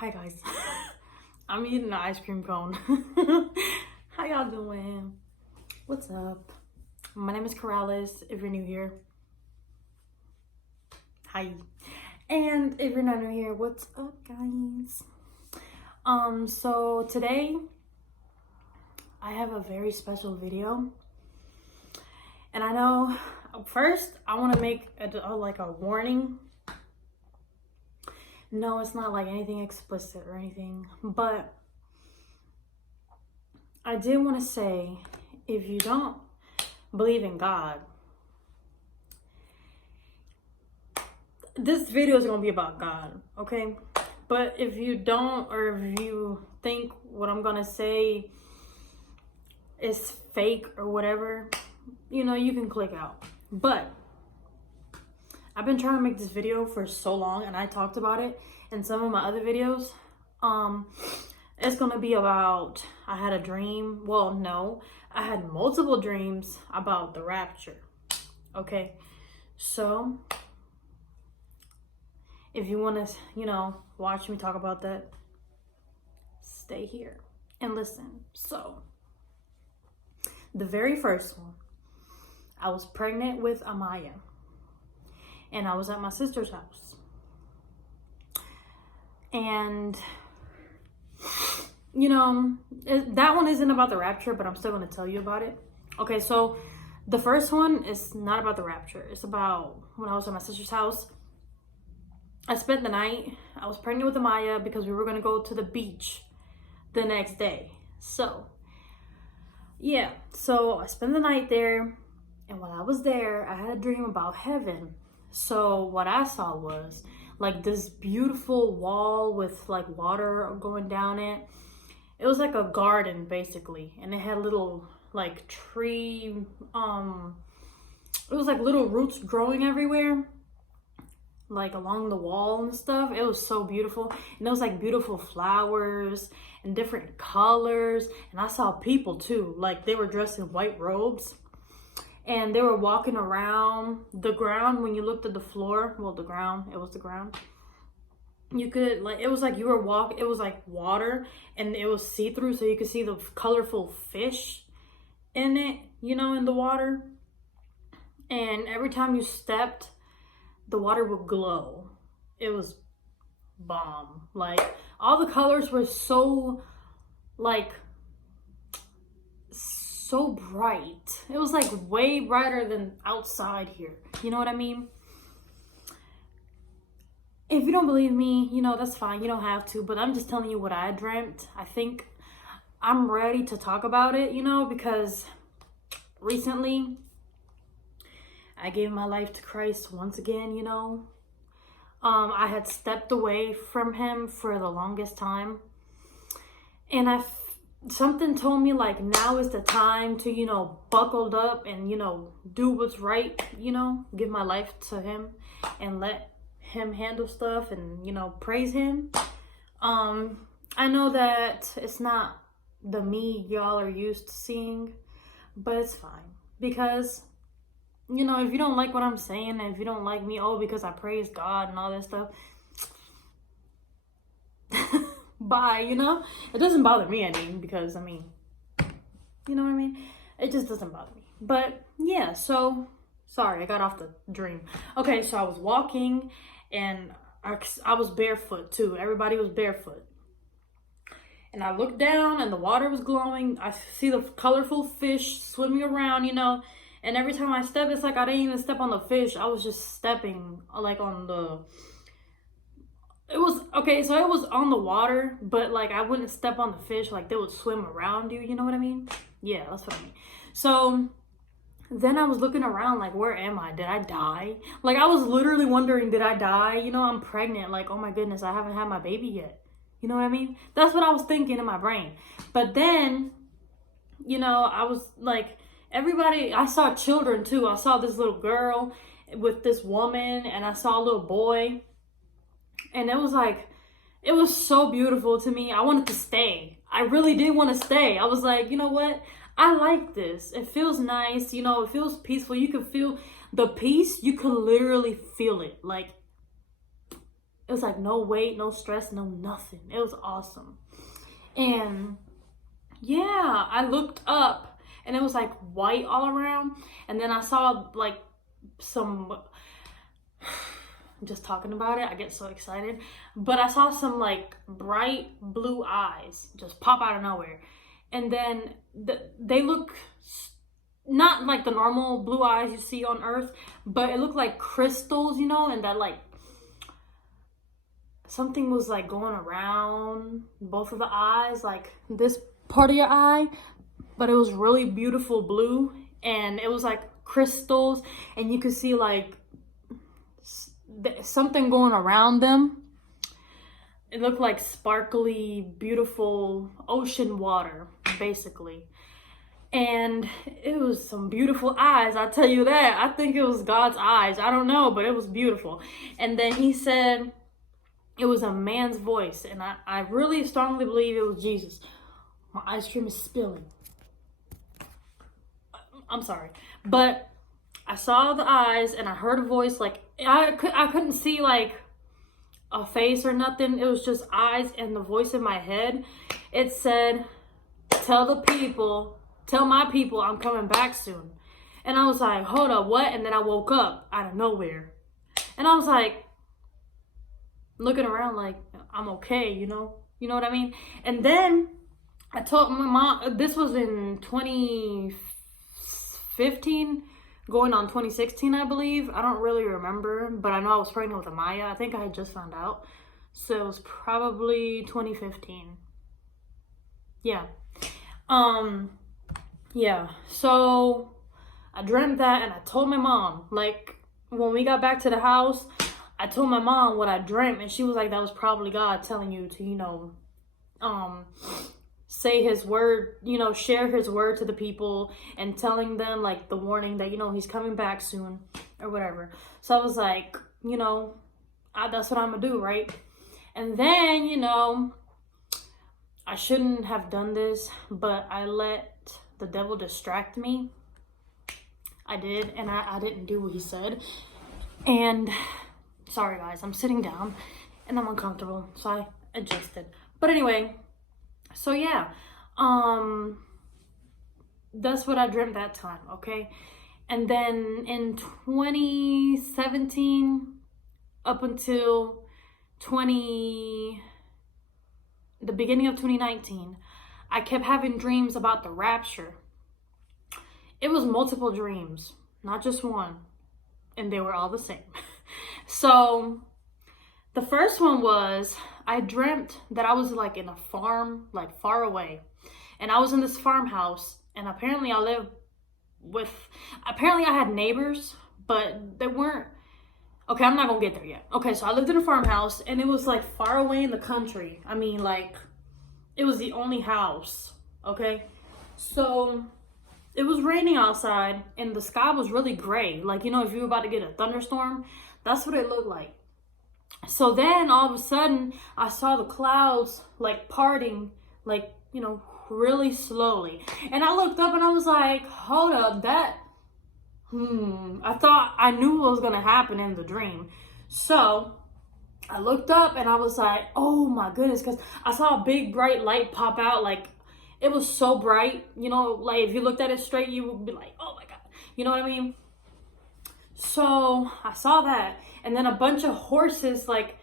Hi guys. I'm eating an ice cream cone. How y'all doing? What's up? My name is Corrales, if you're new here. Hi. And if you're not new here, what's up guys? So today I have a very special video. And I know first I want to make a warning. No, it's not like anything explicit or anything, but I did want to say, if you don't believe in God, this video is going to be about God, okay? But if you don't, or if you think what I'm going to say is fake or whatever, you know, you can click out. But I've been trying to make this video for so long, and I talked about it in some of my other videos. It's gonna be about, I had a dream. Well, no, I had multiple dreams about the rapture. Okay, so if you want to, you know, watch me talk about that, stay here and listen. So the very first one, I was pregnant with Amaya. And I was at my sister's house. And, you know, that one isn't about the rapture, but I'm still going to tell you about it. Okay, so the first one is not about the rapture. It's about when I was at my sister's house. I spent the night. I was pregnant with Amaya because we were going to go to the beach the next day. So, yeah. So I spent the night there. And while I was there, I had a dream about heaven. So what I saw was like this beautiful wall with like water going down it. It was like a garden basically, and it had little like tree, it was like little roots growing everywhere, like along the wall and stuff. It was so beautiful, and it was like beautiful flowers and different colors. And I saw people too, like they were dressed in white robes. And they were walking around the ground. When you looked at the floor, well, the ground, it was the ground. You could, like, it was like you were walking, it was like water, and it was see-through, so you could see the colorful fish in it, you know, in the water. And every time you stepped, the water would glow. It was bomb. Like, all the colors were so, like, so bright. It was like way brighter than outside here. You know what I mean? If you don't believe me, you know, that's fine. You don't have to, but I'm just telling you what I dreamt. I think I'm ready to talk about it, you know, because recently I gave my life to Christ once again, you know. I had stepped away from him for the longest time. And something told me like now is the time to, you know, buckle up and, you know, do what's right, you know, give my life to him and let him handle stuff and, you know, praise him. I know that it's not the me y'all are used to seeing, but it's fine because, you know, if you don't like what I'm saying and if you don't like me, oh, because I praise God and all that stuff, bye, you know. It doesn't bother me any because, I mean, you know what I mean? It just doesn't bother me. But yeah, so sorry, I got off the dream. Okay, so I was walking and I was barefoot too. Everybody was barefoot. And I looked down and the water was glowing. I see the colorful fish swimming around, you know. And every time I step, it's like I didn't even step on the fish. I was just stepping like on the... It was, okay, so it was on the water, but like I wouldn't step on the fish, like they would swim around you, you know what I mean? Yeah, that's what I mean. So then I was looking around like, where am I? Did I die? Like I was literally wondering, did I die? You know, I'm pregnant, like, oh my goodness, I haven't had my baby yet. You know what I mean? That's what I was thinking in my brain. But then, you know, I was like, everybody, I saw children too. I saw this little girl with this woman, and I saw a little boy. And it was like, it was so beautiful to me. I wanted to stay. I really did want to stay. I was like, you know what? I like this. It feels nice. You know, it feels peaceful. You can feel the peace. You can literally feel it. Like, It was like no weight, no stress, no nothing. It was awesome. And yeah, I looked up and it was like white all around. And then I saw like some, just talking about it, I get so excited. But I saw some like bright blue eyes just pop out of nowhere. And then they look not like the normal blue eyes you see on Earth, but it looked like crystals, you know, and that like something was like going around both of the eyes, like this part of your eye, but it was really beautiful blue, and it was like crystals, and you could see like something going around them. It looked like sparkly, beautiful ocean water, basically. And it was some beautiful eyes, I tell you that. I think it was God's eyes. I don't know, but it was beautiful. And then he said it was a man's voice. And I really strongly believe it was Jesus. My ice cream is spilling. I'm sorry. But I saw the eyes and I heard a voice. Like, I couldn't see like a face or nothing. It was just eyes and the voice in my head. It said, tell my people I'm coming back soon. And I was like, hold up, what? And then I woke up out of nowhere. And I was like, looking around like, I'm okay, you know what I mean? And then I told my mom, this was in 2015, going on 2016, I believe. I don't really remember, but I know I was pregnant with Amaya. I think I had just found out. So it was probably 2015. Yeah. Yeah, so I dreamt that and I told my mom, like when we got back to the house, I told my mom what I dreamt, and she was like, that was probably God telling you to, you know, say his word, you know, share his word to the people and telling them like the warning that, you know, he's coming back soon or whatever. So I was like, you know, that's what I'm gonna do, right? And then, you know, I shouldn't have done this, but I let the devil distract me. I did, and I didn't do what he said. And sorry guys, I'm sitting down and I'm uncomfortable, so I adjusted. But anyway, so yeah, that's what I dreamt that time, okay? And then in 2017 up until the beginning of 2019, I kept having dreams about the rapture. It was multiple dreams, not just one, and they were all the same. So the first one was, I dreamt that I was like in a farm, like far away, and I was in this farmhouse, and apparently I had neighbors, but they weren't, okay, I'm not gonna get there yet. Okay, so I lived in a farmhouse, and it was like far away in the country. I mean, like, it was the only house, okay? So it was raining outside and the sky was really gray. Like, you know, if you were about to get a thunderstorm, that's what it looked like. So then all of a sudden I saw the clouds like parting, like, you know, really slowly. And I looked up and I was like, hold up, I thought I knew what was gonna happen in the dream. So I looked up and I was like, oh my goodness, because I saw a big bright light pop out. Like, it was so bright, you know, like if you looked at it straight, you would be like, oh my God, you know what I mean? So I saw that, and then a bunch of horses like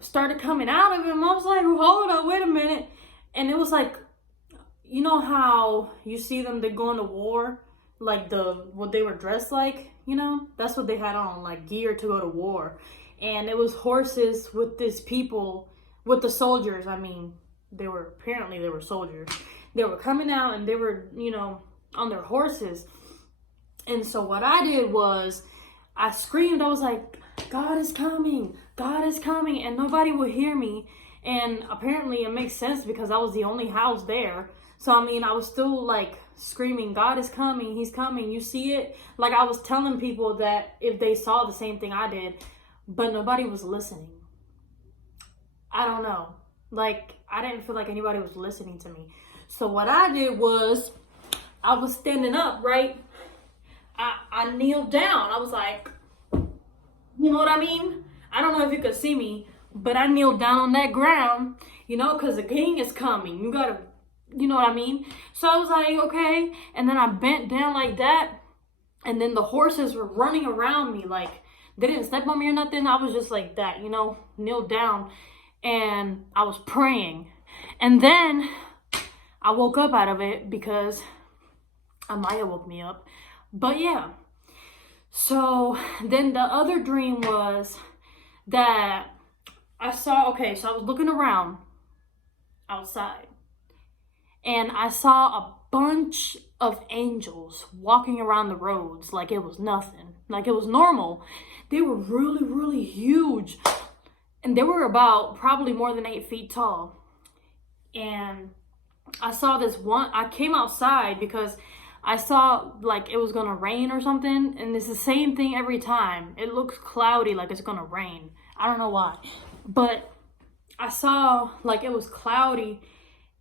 started coming out of him. I was like, hold up, wait a minute. And it was like, you know how you see them, they go into war, like what they were dressed like, you know, that's what they had on, like gear to go to war. And it was horses with these people, with the soldiers. I mean, they were soldiers. They were coming out and they were, you know, on their horses. And so what I did was I screamed. I was like, God is coming. God is coming. And nobody would hear me. And apparently it makes sense because I was the only house there. So, I mean, I was still like screaming, God is coming. He's coming. You see it? Like, I was telling people that if they saw the same thing I did, but nobody was listening. I don't know. Like, I didn't feel like anybody was listening to me. So what I did was, I was standing up, right? I kneeled down. I was like, you know what I mean? I don't know if you could see me, but I kneeled down on that ground, you know, because the king is coming. You gotta, you know what I mean? So I was like, okay. And then I bent down like that. And then the horses were running around me. Like, they didn't step on me or nothing. I was just like that, you know, kneel down. And I was praying. And then I woke up out of it because Amaya woke me up. But yeah. So then the other dream was that I saw, okay, so I was looking around outside. And I saw a bunch of angels walking around the roads like it was nothing. Like it was normal. They were really, really huge. And they were about probably more than 8 feet tall. And I saw this one, I came outside because I saw like it was gonna rain or something. And it's the same thing every time. It looks cloudy like it's gonna rain. I don't know why. But I saw like it was cloudy.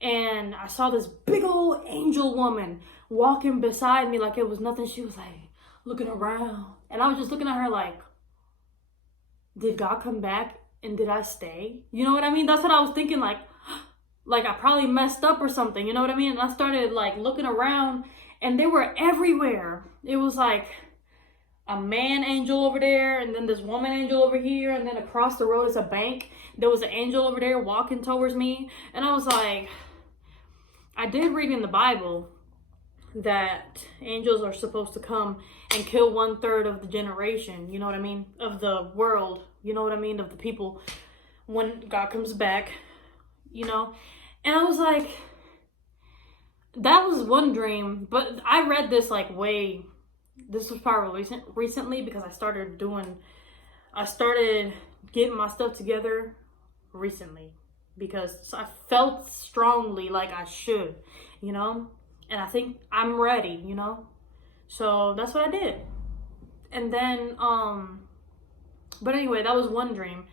And I saw this big old angel woman walking beside me like it was nothing. She was like looking around. And I was just looking at her like, did God come back and did I stay? You know what I mean? That's what I was thinking, like I probably messed up or something. You know what I mean? And I started like looking around and they were everywhere. It was like a man angel over there and then this woman angel over here. And then across the road is a bank. There was an angel over there walking towards me. And I was like, I did read in the Bible that angels are supposed to come and kill 1/3 of the generation, you know what I mean, of the world, you know what I mean, of the people when God comes back, you know. And I was like, that was one dream, but I read this like this was probably recently because I started getting my stuff together recently. Because I felt strongly like I should, you know? And I think I'm ready, you know? So that's what I did. And then, but anyway, that was one dream.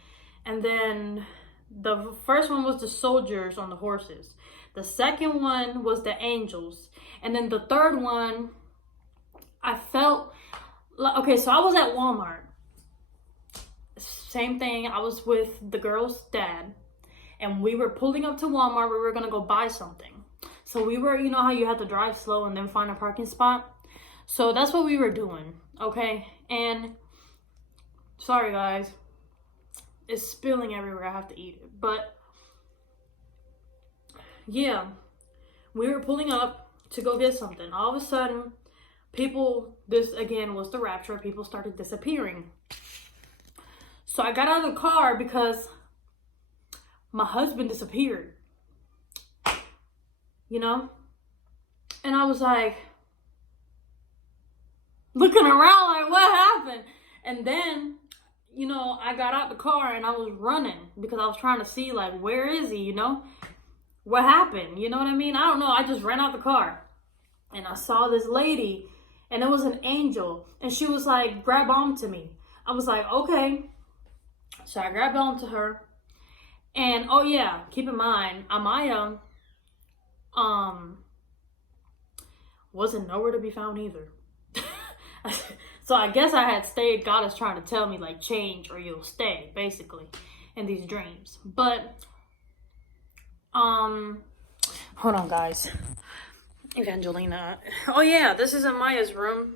And then the first one was the soldiers on the horses. The second one was the angels. And then the third one, I felt like, okay, so I was at Walmart. Same thing, I was with the girl's dad. And we were pulling up to Walmart. We were going to go buy something. So we were, you know how you have to drive slow and then find a parking spot? So that's what we were doing, okay? And, sorry guys. It's spilling everywhere. I have to eat it. But, yeah. We were pulling up to go get something. All of a sudden, this again was the rapture. People started disappearing. So I got out of the car because my husband disappeared, you know? And I was like, looking around like, what happened? And then, you know, I got out the car and I was running because I was trying to see like, where is he, you know? What happened? You know what I mean? I don't know. I just ran out the car and I saw this lady and it was an angel and she was like, grab onto me. I was like, okay. So I grabbed onto her. And, oh yeah, keep in mind, Amaya, wasn't nowhere to be found either. So I guess I had stayed. God is trying to tell me, like, change or you'll stay, basically, in these dreams. But, hold on, guys. Evangelina. Oh yeah, this is Amaya's room.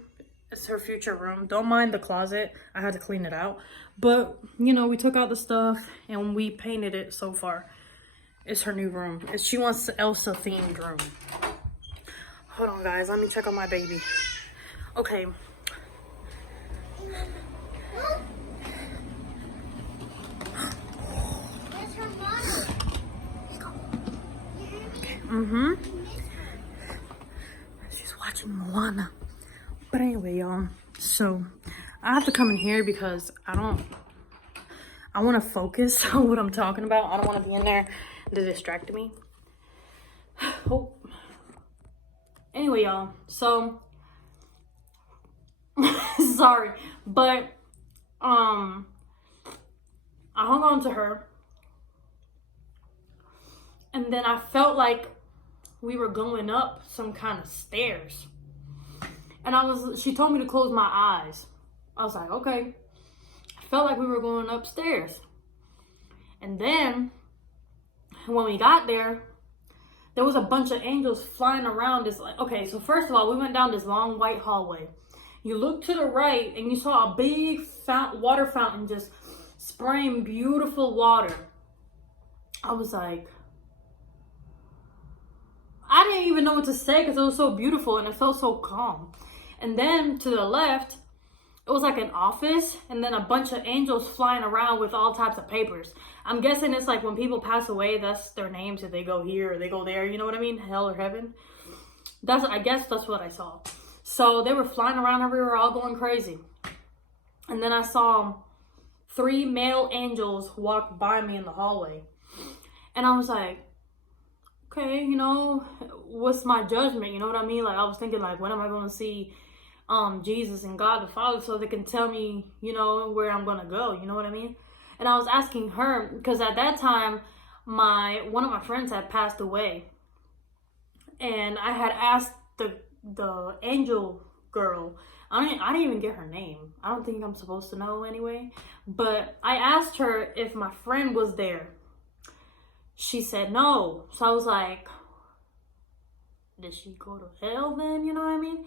It's her future room. Don't mind the closet. I had to clean it out. But, you know, we took out the stuff and we painted it so far. It's her new room. She wants the Elsa themed room. Hold on, guys. Let me check on my baby. Okay. Okay. She's watching Moana. But anyway, y'all. So, I have to come in here because I want to focus on what I'm talking about. I don't want to be in there to distract me. Oh. Anyway, y'all. So, sorry. But, I hung on to her. And then I felt like we were going up some kind of stairs. And she told me to close my eyes. I was like, okay. I felt like we were going upstairs. And then when we got there was a bunch of angels flying around this, like, okay, so first of all, we went down this long white hallway. You look to the right and you saw a big water fountain just spraying beautiful water. I was like, I didn't even know what to say because it was so beautiful and it felt so calm. And then to the left, it was like an office and then a bunch of angels flying around with all types of papers. I'm guessing it's like when people pass away, that's their names if they go here or they go there. You know what I mean? Hell or heaven. I guess that's what I saw. So they were flying around everywhere, all going crazy. And then I saw 3 male angels walk by me in the hallway. And I was like, okay, you know, what's my judgment? You know what I mean? Like, I was thinking, like, when am I going to see Jesus and God the Father so they can tell me, you know, where I'm going to go? You know what I mean? And I was asking her, because at that time, one of my friends had passed away. And I had asked the angel girl, I didn't even get her name. I don't think I'm supposed to know anyway. But I asked her if my friend was there. She said no. So I was like, did she go to hell then? You know what I mean?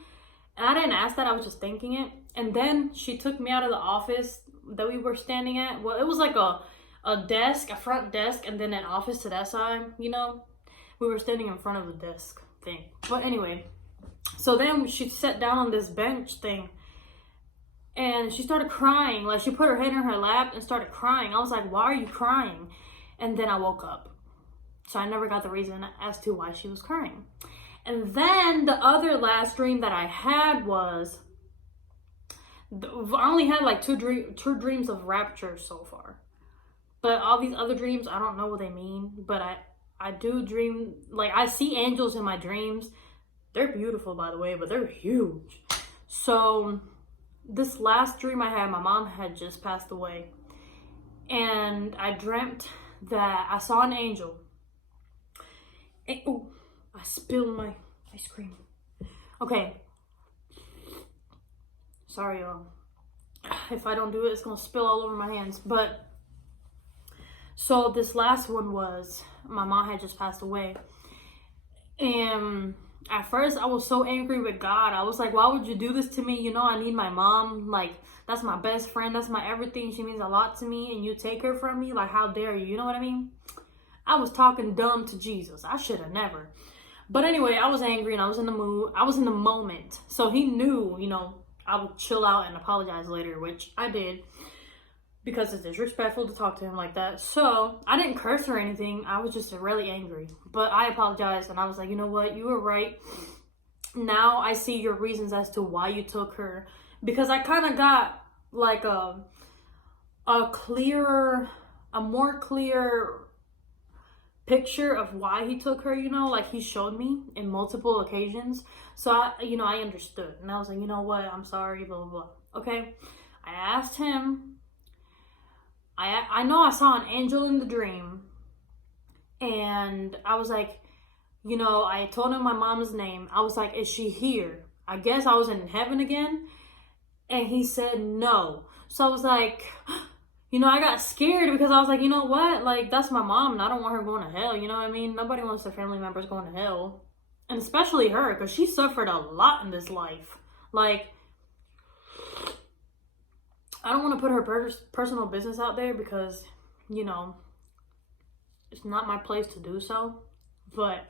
And I didn't ask that. I was just thinking it. And then she took me out of the office that we were standing at. Well, it was like a desk, a front desk, and then an office to that side, you know? We were standing in front of the desk thing. But anyway, so then she sat down on this bench thing. And she started crying. Like, she put her head in her lap and started crying. I was like, why are you crying? And then I woke up. So I never got the reason as to why she was crying. And then the other last dream that I had was, I only had like two dreams of rapture so far. But all these other dreams, I don't know what they mean. But I do dream, like, I see angels in my dreams. They're beautiful, by the way, but they're huge. So this last dream I had, my mom had just passed away. And I dreamt that I saw an angel. And, oh, I spilled my ice cream. Okay. Sorry, y'all. If I don't do it, it's going to spill all over my hands. But, so this last one was, my mom had just passed away. And at first, I was so angry with God. I was like, why would you do this to me? You know, I need my mom. Like, that's my best friend. That's my everything. She means a lot to me. And you take her from me? Like, how dare you? You know what I mean? I was talking dumb to Jesus. I should have never. But anyway, I was angry and I was in the mood. I was in the moment. So he knew, you know, I would chill out and apologize later, which I did. Because it's disrespectful to talk to him like that. So I didn't curse or anything. I was just really angry. But I apologized and I was like, you know what? You were right. Now I see your reasons as to why you took her. Because I kind of got like a more clear picture of why he took her, you know, like he showed me in multiple occasions. So I understood. And I was like, you know what? I'm sorry, blah, blah, blah. Okay. I asked him. I know I saw an angel in the dream. And I was like, you know, I told him my mom's name. I was like, is she here? I guess I was in heaven again. And he said no. So I was like, you know, I got scared because I was like, you know what? Like, that's my mom and I don't want her going to hell. You know what I mean? Nobody wants their family members going to hell. And especially her, because she suffered a lot in this life. Like, I don't want to put her personal business out there because, you know, it's not my place to do so. But,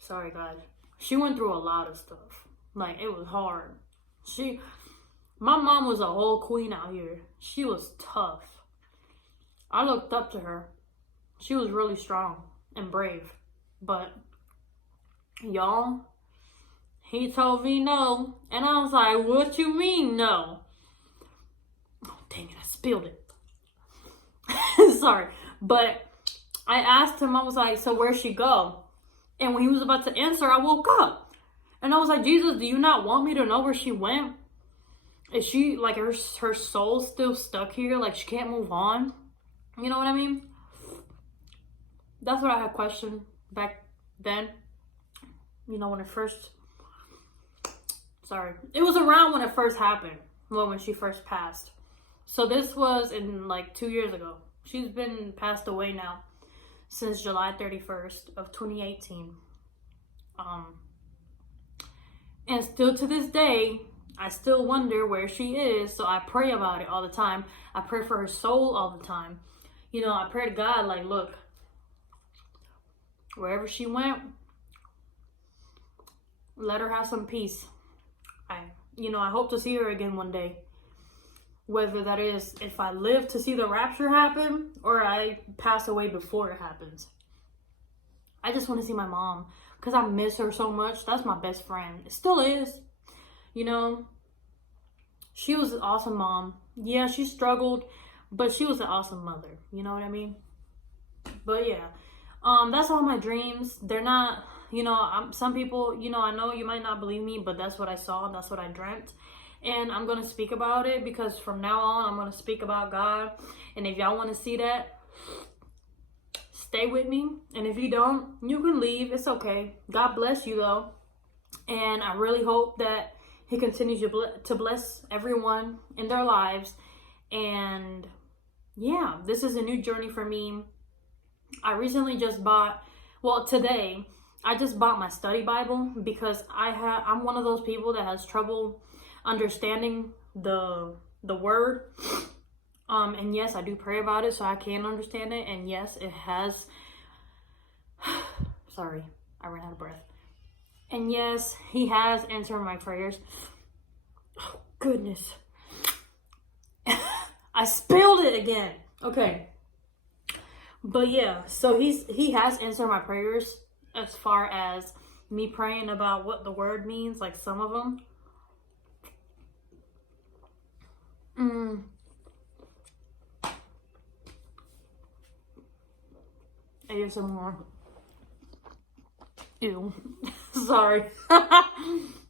sorry guys. She went through a lot of stuff. Like, it was hard. My mom was a whole queen out here. She was tough. I looked up to her. She was really strong and brave. But, y'all, he told me no. And I was like, what you mean no? Oh, dang it, I spilled it. Sorry. But I asked him, I was like, so where'd she go? And when he was about to answer, I woke up. And I was like, Jesus, do you not want me to know where she went? Is she, like, her soul still stuck here? Like, she can't move on? You know what I mean? That's what I had questioned back then. You know, when it first... Sorry. It was around when it first happened. Well, when she first passed. So this was in like 2 years ago. She's been passed away now since July 31st of 2018. And still to this day, I still wonder where she is. So I pray about it all the time. I pray for her soul all the time. You know, I pray to God, like, look, wherever she went, let her have some peace. I hope to see her again one day. Whether that is if I live to see the rapture happen or I pass away before it happens. I just want to see my mom because I miss her so much. That's my best friend. It still is. You know, she was an awesome mom. Yeah, she struggled, but she was an awesome mother. You know what I mean? But yeah, that's all my dreams. They're not, some people, I know you might not believe me, but that's what I saw and that's what I dreamt. And I'm going to speak about it because from now on, I'm going to speak about God. And if y'all want to see that, stay with me. And if you don't, you can leave. It's okay. God bless you, though. And I really hope that He continues to bless everyone in their lives. And yeah, this is a new journey for me. I recently just today, I just bought my study Bible because I'm one of those people that has trouble understanding the word. And yes, I do pray about it so I can understand it. And yes, it has, sorry, I ran out of breath. And yes, He has answered my prayers. Oh, goodness. I spilled it again. Okay. But yeah, so He has answered my prayers as far as me praying about what the word means, like some of them. ASMR. Ew. Sorry.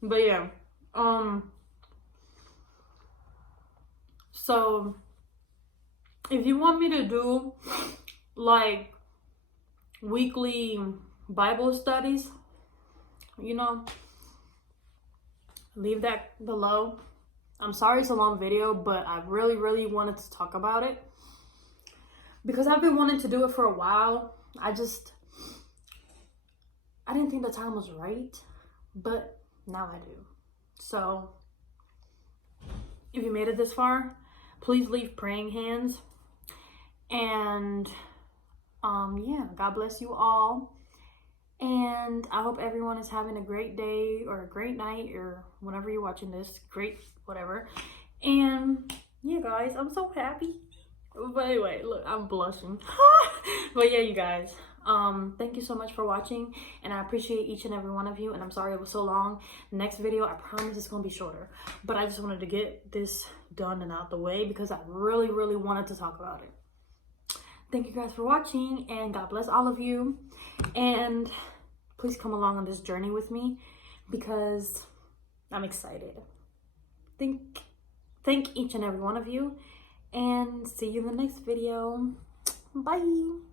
But yeah. So if you want me to do like weekly Bible studies, leave that below. I'm sorry it's a long video, but I really, really wanted to talk about it because I've been wanting to do it for a while. I didn't think the time was right, but now I do. So if you made it this far, please leave praying hands. And yeah, God bless you all. And I hope everyone is having a great day or a great night or whenever you're watching this, great whatever. And yeah, guys, I'm so happy. But anyway, look, I'm blushing. But yeah, you guys, thank you so much for watching, and I appreciate each and every one of you. And I'm sorry it was so long. Next video, I promise it's gonna be shorter, but I just wanted to get this done and out the way because I really, really wanted to talk about it. Thank you guys for watching, and God bless all of you. And please come along on this journey with me because I'm excited. Thank each and every one of you, and see you in the next video. Bye.